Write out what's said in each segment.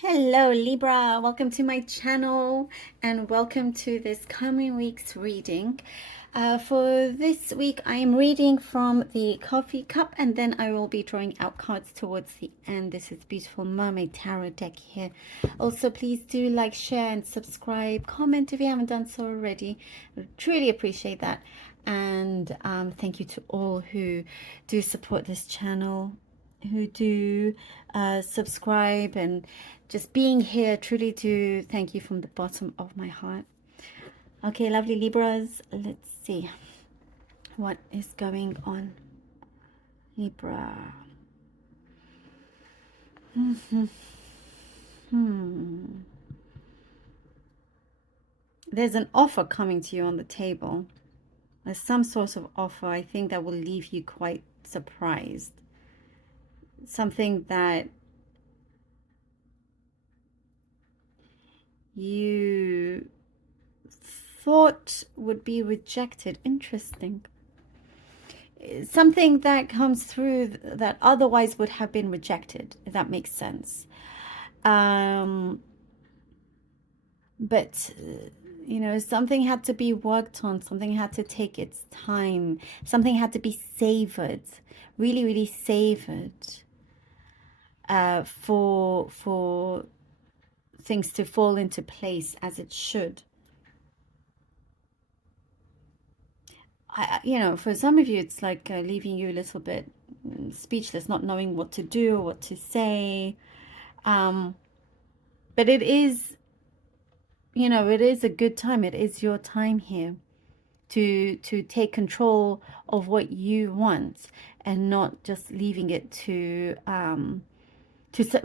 Hello Libra, welcome to my channel and welcome to this coming week's reading. For this week I am reading from the coffee cup and then I will be drawing out cards towards the end. This is beautiful mermaid tarot deck here. Also please do like, share and subscribe, comment if you haven't done so already. I truly appreciate that, and thank you to all who do support this channel, who do subscribe, and just being here. Truly do thank you from the bottom of my heart. Okay, lovely Libras, let's see what is going on. Libra. There's an offer coming to you on the table. There's some sort of offer, I think, that will leave you quite surprised. Something that you thought would be rejected. Interesting. Something that comes through that otherwise would have been rejected, if that makes sense. But you know, something had to be worked on, something had to take its time, something had to be savored, really, really savored, for things to fall into place as it should. You know, for some of you, it's like leaving you a little bit speechless, not knowing what to do or what to say. But it is, you know, it is a good time. It is your time here to take control of what you want and not just leaving it to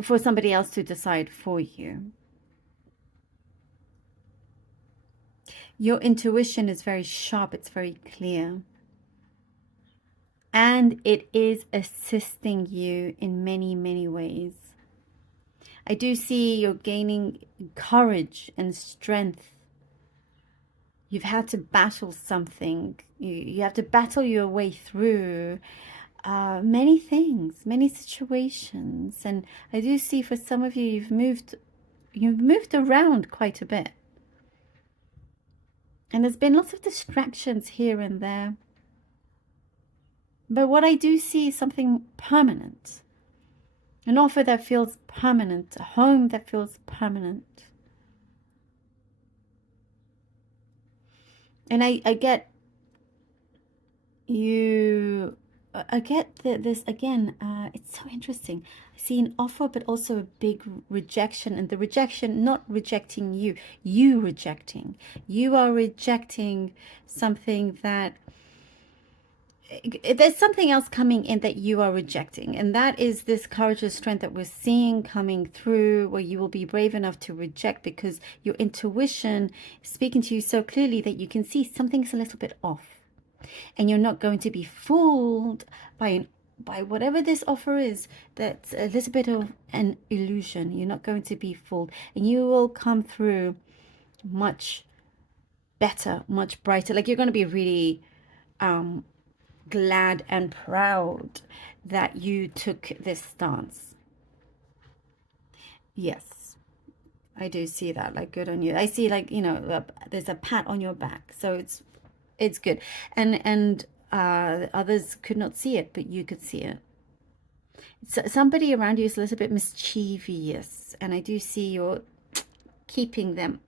for somebody else to decide for you. Your intuition is very sharp, it's very clear. And it is assisting you in many, many ways. I do see you're gaining courage and strength. You've had to battle something. You have to battle your way through many things, many situations. And I do see for some of you, you've moved around quite a bit. And there's been lots of distractions here and there. But what I do see is something permanent. An offer that feels permanent. A home that feels permanent. And I get you... I get this again. It's so interesting. I see an offer, but also a big rejection. And the rejection, not rejecting you, you rejecting. You are rejecting something that... There's something else coming in that you are rejecting. And that is this courage and strength that we're seeing coming through, where you will be brave enough to reject because your intuition is speaking to you so clearly that you can see something's a little bit off. And you're not going to be fooled by whatever this offer is. That's a little bit of an illusion. You're not going to be fooled. And you will come through much better, much brighter. Like, you're going to be really glad and proud that you took this stance. Yes, I do see that. Like, good on you. I see, like, you know, there's a pat on your back. So it's good. And others could not see it, but you could see it. So somebody around you is a little bit mischievous, and I do see you're keeping them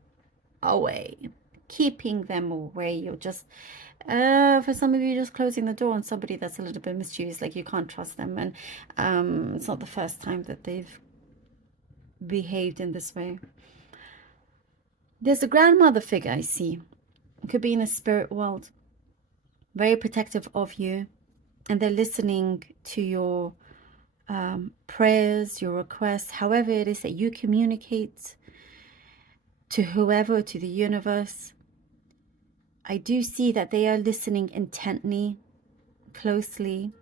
away. You're just for some of you, just closing the door on somebody that's a little bit mischievous, like you can't trust them. And it's not the first time that they've behaved in this way. There's a grandmother figure I see. It could be in the spirit world, very protective of you, and they're listening to your prayers, your requests, however it is that you communicate to whoever, to the universe. I do see that they are listening intently, closely,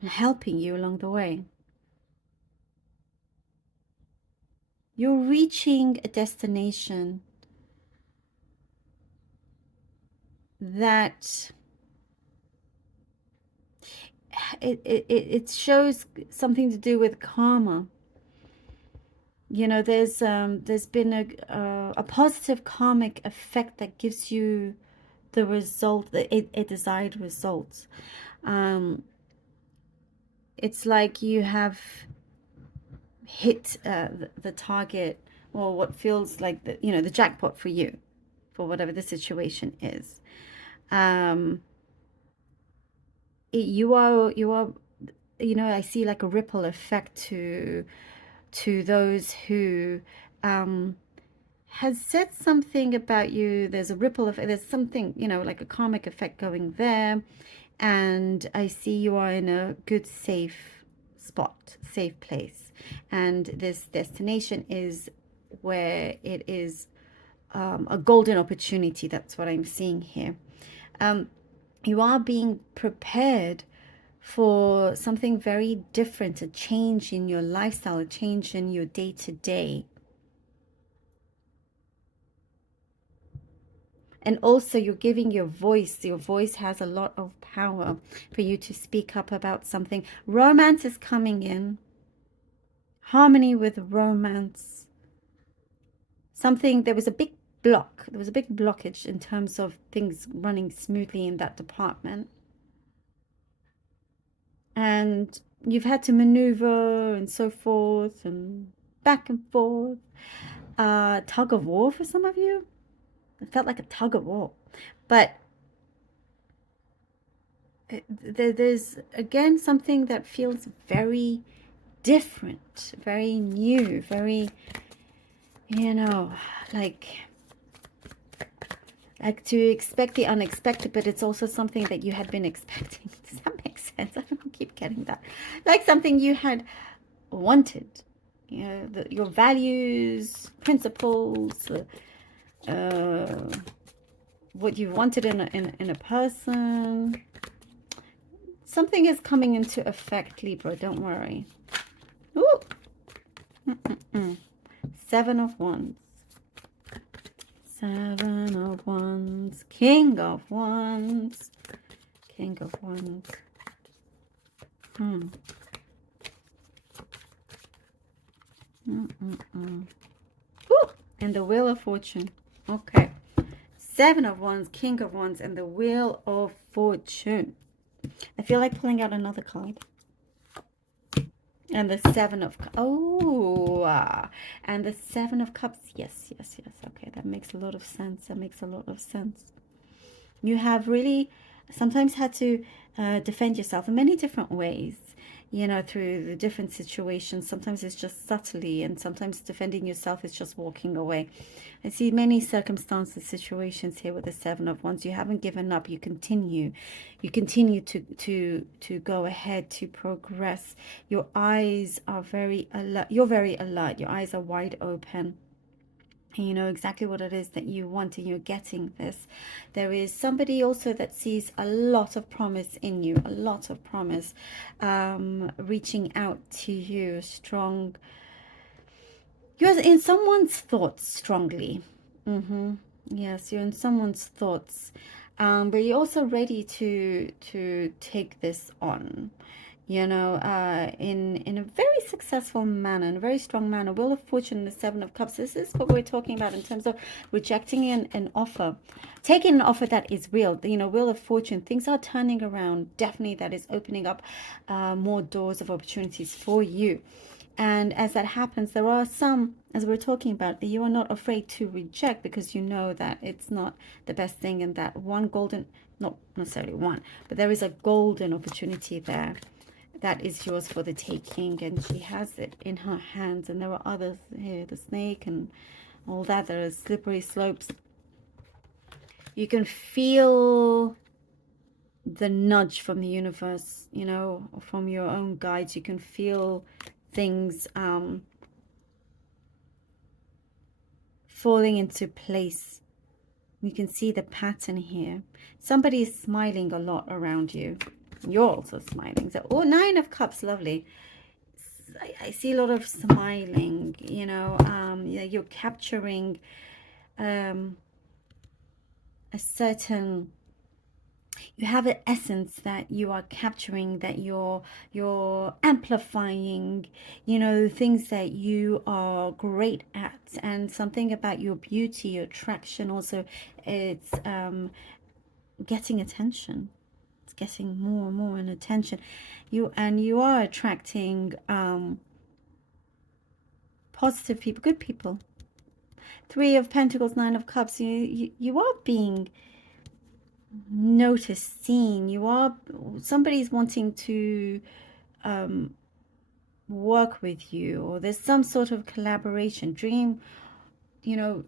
and helping you along the way. You're reaching a destination that it shows something to do with karma. You know, there's been a positive karmic effect that gives you the result, a desired result. Um, it's like you have hit the target, or what feels like the, you know, the jackpot for you, for whatever the situation is. Um, you are, you know, I see like a ripple effect to those who has said something about you. There's a ripple effect. There's something, you know, like a karmic effect going there. And I see you are in a good, safe spot, safe place. And this destination is where it is a golden opportunity. That's what I'm seeing here. You are being prepared for something very different, a change in your lifestyle, a change in your day to day. And also you're giving your voice. Your voice has a lot of power for you to speak up about something. Romance is coming in. Harmony with romance. Something, there was a big block. There was a big blockage in terms of things running smoothly in that department. And you've had to maneuver and so forth and back and forth. Tug of war for some of you. It felt like a tug of war. But there's again something that feels very different, very new, very, you know, like to expect the unexpected, but it's also something that you had been expecting. Does that make sense? I don't keep getting that. Like something you had wanted, you know, your values, principles, what you wanted in a person. Something is coming into effect, Libra. Don't worry. Ooh. 7 of Wands. 7 of Wands. King of Wands. King of Wands. Ooh. And the Wheel of Fortune. Okay. 7 of Wands, King of Wands, and the Wheel of Fortune. I feel like pulling out another card. And the 7 of Cups. Oh, and the 7 of Cups. Yes, yes, yes. Okay, that makes a lot of sense. That makes a lot of sense. You have really sometimes had to defend yourself in many different ways, you know, through the different situations. Sometimes it's just subtly, and sometimes defending yourself is just walking away. I see many circumstances, situations here with the 7 of Wands. You haven't given up. You continue to go ahead, to progress. Your eyes are very alert. You're very alert. Your eyes are wide open. And you know exactly what it is that you want, and you're getting this. There is somebody also that sees a lot of promise in you, a lot of promise, reaching out to you, strong. You're in someone's thoughts strongly. Yes, you're in someone's thoughts, but you're also ready to take this on, you know, in a very successful manner, in a very strong manner. Wheel of Fortune, the 7 of Cups. This is what we're talking about in terms of rejecting an offer, taking an offer that is real. You know, Wheel of Fortune, things are turning around. Definitely, that is opening up more doors of opportunities for you. And as that happens, there are some, as we're talking about, that you are not afraid to reject, because you know that it's not the best thing, and that one golden, not necessarily one, but there is a golden opportunity there that is yours for the taking, and she has it in her hands. And there are others here, the snake and all that. There are slippery slopes. You can feel the nudge from the universe, you know, from your own guides. You can feel things falling into place. You can see the pattern here. Somebody is smiling a lot around you. You're also smiling. So, oh, 9 of Cups, lovely. I see a lot of smiling, you know. Yeah, you're capturing a certain you have an essence that you are capturing, that you're amplifying, you know, things that you are great at, and something about your beauty, your attraction also, it's getting attention. It's getting more and more in attention. You are attracting positive people, good people. Three of Pentacles, Nine of Cups. You are being noticed, seen. You are, somebody's wanting to work with you, or there's some sort of collaboration. Dream, you know,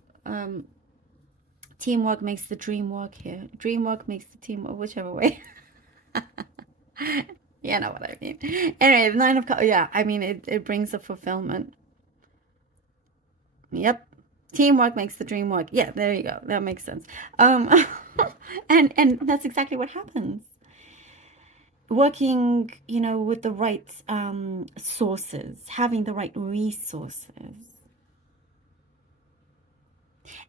teamwork makes the dream work here. Dream work makes the team work, whichever way. You know what I mean. Anyway, the Nine of Cups, yeah, I mean, it brings a fulfillment. Yep. Teamwork makes the dream work. Yeah, there you go. That makes sense. And that's exactly what happens. Working, you know, with the right sources, having the right resources.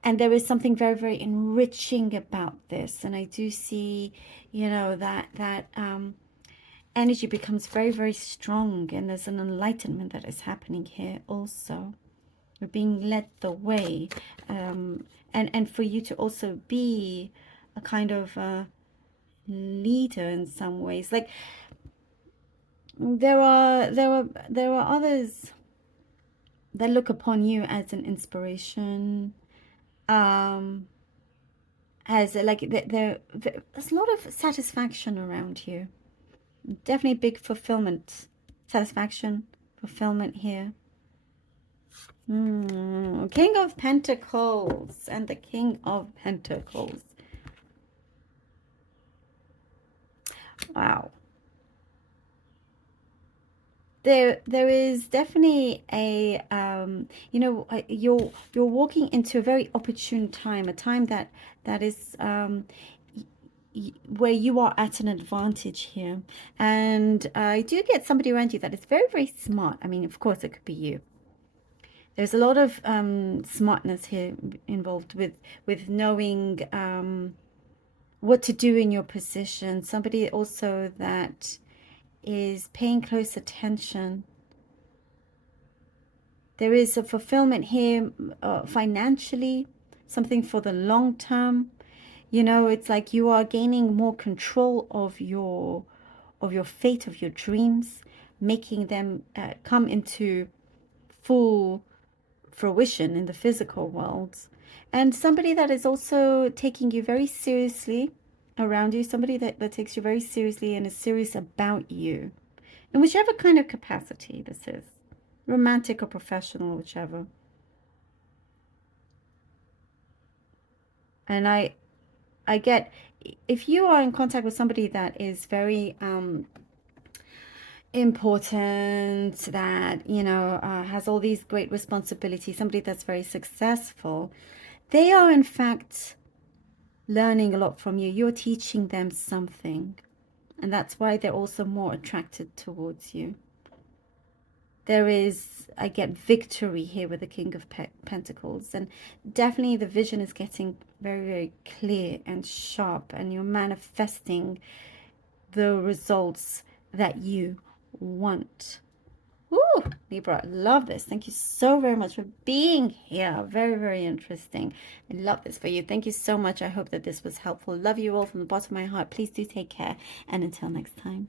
And there is something very, very enriching about this. And I do see, you know, that energy becomes very, very strong. And there's an enlightenment that is happening here also. You're being led the way. And for you to also be a kind of leader in some ways. Like, there are others that look upon you as an inspiration, as like there's a lot of satisfaction around you. Definitely big fulfillment, satisfaction, fulfillment here. King of Pentacles and the King of Pentacles. Wow. There is definitely a you know, you're walking into a very opportune time, a time that is where you are at an advantage here. And I do get somebody around you that is very, very smart. I mean, of course, it could be you. There's a lot of smartness here involved with knowing what to do in your position. Somebody also that is paying close attention. There is a fulfillment here financially, something for the long term. You know, it's like you are gaining more control of your fate, of your dreams, making them come into full fruition in the physical world. And somebody that is also taking you very seriously around you, somebody that takes you very seriously and is serious about you, in whichever kind of capacity this is, romantic or professional, whichever. And I get, if you are in contact with somebody that is very important, that, you know, has all these great responsibilities, somebody that's very successful, they are in fact learning a lot from you. You're teaching them something, and that's why they're also more attracted towards you. There is, I get victory here with the King of Pentacles, and definitely the vision is getting very, very clear and sharp, and you're manifesting the results that you want. Ooh, Libra, I love this. Thank you so very much for being here. Very, very interesting. I love this for you. Thank you so much. I hope that this was helpful. Love you all from the bottom of my heart. Please do take care, and until next time.